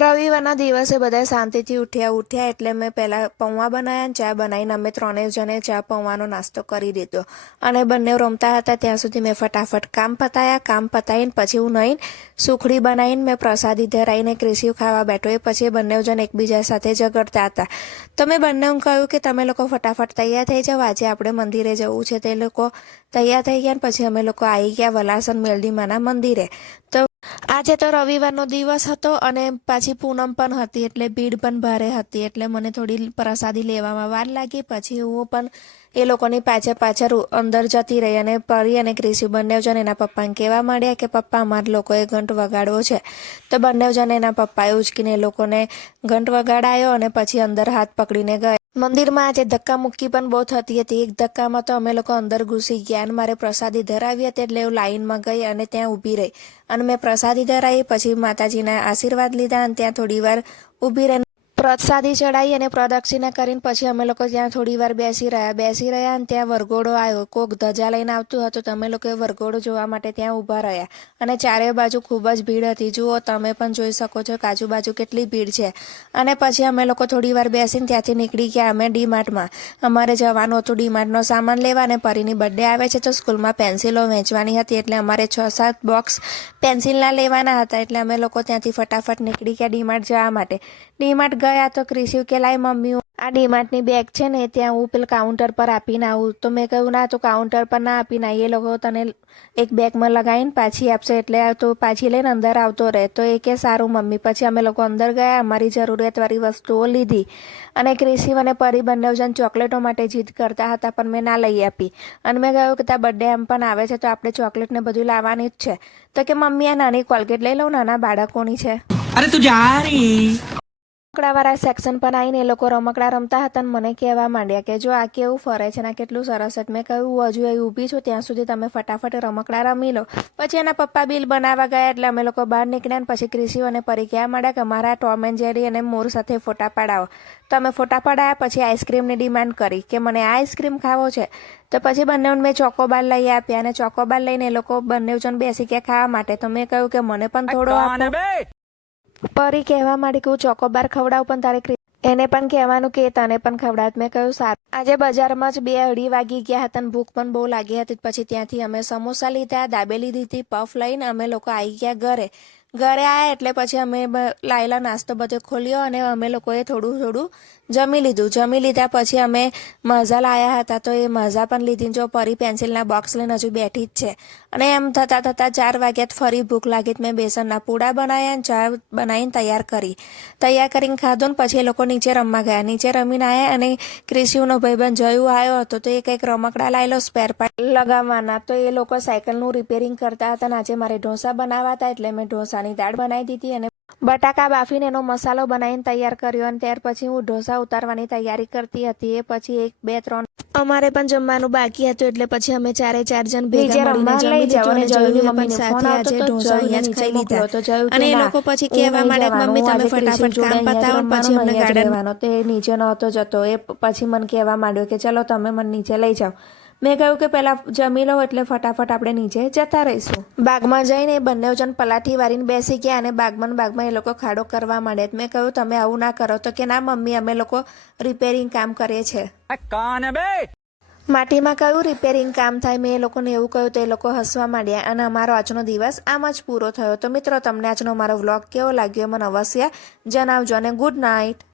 રવિવારના દિવસે બધા શાંતિથી ઉઠ્યા એટલે મેં પહેલાં પૌવા બનાવ્યા અને ચા બનાવીને અમે ત્રણેય જણે ચા પૌવાનો નાસ્તો કરી દીધો. અને બંને રમતા હતા ત્યાં સુધી મેં ફટાફટ કામ પતાવીને પછી હું નહીં સુખડી બનાવીને મેં પ્રસાદી ધરાઈને ક્રિશિવ ખાવા બેઠો. એ પછી બંને જણ એકબીજા સાથે ઝઘડતા હતા. તો મેં બંને કહ્યું કે તમે લોકો ફટાફટ તૈયાર થઈ જાઓ, આજે આપણે મંદિરે જવું છે. તે લોકો તૈયાર થઈ ગયા પછી અમે લોકો આવી ગયા વલાસન મેલડીમાના મંદિરે. તો આજે તો રવિવારનો દિવસ હતો અને પાછી પૂનમ પણ હતી એટલે ભીડ પણ ભારે હતી એટલે મને થોડી પ્રસાદી લેવામાં વાર લાગી. પછી હું પણ એ લોકોની પાછળ અંદર જતી રહી અને પરી અને ક્રિશિવ બંને જણ એના પપ્પાને કહેવા માંડ્યા કે પપ્પા અમારા લોકોએ ઘંટ વગાડવો છે. તો બંને જણ એના પપ્પાએ ઉચકીને એ લોકોને ઘંટ વગાડાયો અને પછી અંદર હાથ પકડીને ગયા. મંદિરમાં આજે ધક્કા મુક્કી પણ બહુ થતી હતી. એક ધક્કામાં તો અમે લોકો અંદર ઘૂસી ગયા અને મારે પ્રસાદી ધરાવી હતી એટલે હું લાઈનમાં ગઈ અને ત્યાં ઊભી રહી અને મેં પ્રસાદી ધરાવી. પછી માતાજીના આશીર્વાદ લીધા અને ત્યાં થોડી વાર ઊભી રહીને પ્રસાદી ચડાવી અને પ્રદક્ષિણા કરીને પછી અમે લોકો ત્યાં થોડી વાર બેસી રહ્યા અને ત્યાં વરઘોડો આવ્યો. કોક ધજા લઈને આવતું હતું તો અમે લોકોએ વરઘોડો જોવા માટે ત્યાં ઊભા રહ્યા અને ચારે બાજુ ખૂબ જ ભીડ હતી. જુઓ તમે પણ જોઈ શકો છો કે આજુબાજુ કેટલી ભીડ છે. અને પછી અમે લોકો થોડી વાર બેસીને ત્યાંથી નીકળી ગયા અમે ડીમાર્ટમાં. અમારે જવાનું હતું ડીમાર્ટનો સામાન લેવા અને પરીની બર્થડે આવે છે તો સ્કૂલમાં પેન્સિલો વેચવાની હતી એટલે અમારે 6-7 બોક્સ પેન્સિલના લેવાના હતા એટલે અમે લોકો ત્યાંથી ફટાફટ નીકળી ગયા ડીમાર્ટ જવા માટે. ડીમાર્ટ ગયા તો ક્રિશિવ કે લાય મમ્મી આ ડીમાર્ટની બેગ છે ને ત્યાં હું પેલા કાઉન્ટર પર આપીને આવું. તો મેં કહ્યું ના તું કાઉન્ટર પર ના આપીને આવીએ, લોકો તને એક બેગમાં લગાવીને પાછી આપશે એટલે તો પાછી લઈને અંદર આવતો રહે. તો એ કે સારું મમ્મી. પછી અમે લોકો અંદર ગયા, અમારી જરૂરિયાતવાળી વસ્તુઓ લીધી અને ક્રિશિવ અને પરી બંને જણ ચોકલેટો માટે જીદ કરતા હતા પણ મેં ના લઈ આપી. અને મેં કહ્યું કે તારા બર્થડે એમ પણ આવે છે તો આપણે ચોકલેટ ને બધું લાવવાની જ છે. તો કે મમ્મી આ નાની કોલગેટ લઈ લઉં, નાના બાળકોની છે. અરે તું જા રહી રમકડાવાળા સેક્શન પર આવીને એ લોકો રમકડા રમતા હતા અને મને કહેવા માંડ્યા કે જો આ કેવું ફરે છે ને કેટલું સરસ છે. મેં કહ્યું હજુ અહીં ઊભી છું ત્યાં સુધી તમે ફટાફટ રમકડા રમી લો. પછી એના પપ્પા બિલ બનાવવા ગયા એટલે અમે લોકો બહાર નીકળ્યા. પછી ક્રિશિવ અને પરી કહેવા માંડ્યા કે મારા ટોમ એન્ડ જેરી અને મોર સાથે ફોટા પડાવો. તો અમે ફોટા પડાયા. પછી આઈસ્ક્રીમની ડિમાન્ડ કરી કે મને આ આઈસ્ક્રીમ ખાવો છે. તો પછી બંને મેં ચોકોબાર લઈ આપ્યા અને ચોકોબાર લઈને એ લોકો બંને જણ બેસી ગયા ખાવા માટે. તો મેં કહ્યું કે મને પણ થોડો આપો. પરી કહેવા માંડી કે હું ચોકોબાર ખવડાવું પણ તારે એને પણ કહેવાનું કે તને પણ ખવડાવ. મેં કહ્યું સારું. આજે બજારમાં જ 2-2:30 વાગી ગયા હતા અને ભૂખ પણ બહુ લાગી હતી. પછી ત્યાંથી અમે સમોસા લીધા, દાબેલી લીધી, પફ લઈને અમે લોકો આવી ગયા ઘરે આવ્યા એટલે પછી અમે લાયેલા નાસ્તો બધો ખોલ્યો અને અમે લોકોએ થોડું જમી લીધું. જમી લીધા પછી અમે મઝા લાયા હતા તો એ મઝા પણ લીધી. જો પરી પેન્સિલના બોક્સ લઈને હજુ બેઠી જ છે. અને એમ થતાં 4 વાગ્યા ફરી ભૂખ લાગી. મેં બેસનના પૂડા બનાવ્યા અને ચા બનાવીને તૈયાર કરીને ખાધો ને પછી એ લોકો નીચે રમવા ગયા. નીચે રમીને આવ્યા અને ક્રિશિવનો ભાઈબંધ જયું આવ્યો હતો તો એ કંઈક રમકડા લાવેલો સ્પેર પાર્ટ લગાવવાના. તો એ લોકો સાયકલનું રિપેરિંગ કરતા હતા. આજે મારે ઢોસા બનાવવા હતા એટલે મેં ઢોસાની દાળ બનાવી દીધી અને બટાકા બાફીને એનો મસાલો બનાવીને તૈયાર કર્યો. અને ત્યાર પછી હું ઢોસા ઉતારવાની તૈયારી કરતી હતી. એ પછી 1-2-3 અમારે પણ જમવાનું બાકી હતું એટલે પછી અમે 4 જણ ભેગા મળીને જમી લીધું અને જોયું સાથે આજે ઢોસા અહીંયા જ ખાઈ લીધા. અને એ લોકો પછી કહેવા માંડ્યા મમ્મી તમે ફટાફટ કામ પતાવો પછી અમને ગાર્ડન તો એ નીચે નહોતો જતો. એ પછી મને કહેવા માંડ્યો કે ચલો તમે મને નીચે લઈ જાઓ. મેં કહ્યું કે પહેલા જમી લો એટલે ફટાફટ આપણે નીચે જતા રહીશું. બાગમાં જઈને બંને જણ પલાઠી વારીને બેસી ગયા અને બાગમાં એ લોકો ખાડો કરવા માંડ્યા. મેં કહ્યું તમે આવું ના કરો. તો કે ના મમ્મી અમે લોકો રિપેરિંગ કામ કરીએ છીએ. માટીમાં કયું રિપેરિંગ કામ થાય? મેં એ લોકોને એવું કહ્યું તો એ લોકો હસવા માંડ્યા અને અમારો આજનો દિવસ આમ જ પૂરો થયો. તો મિત્રો તમને આજનો મારો વ્લોગ કેવો લાગ્યો મને અવશ્ય જણાવજો અને ગુડ નાઇટ.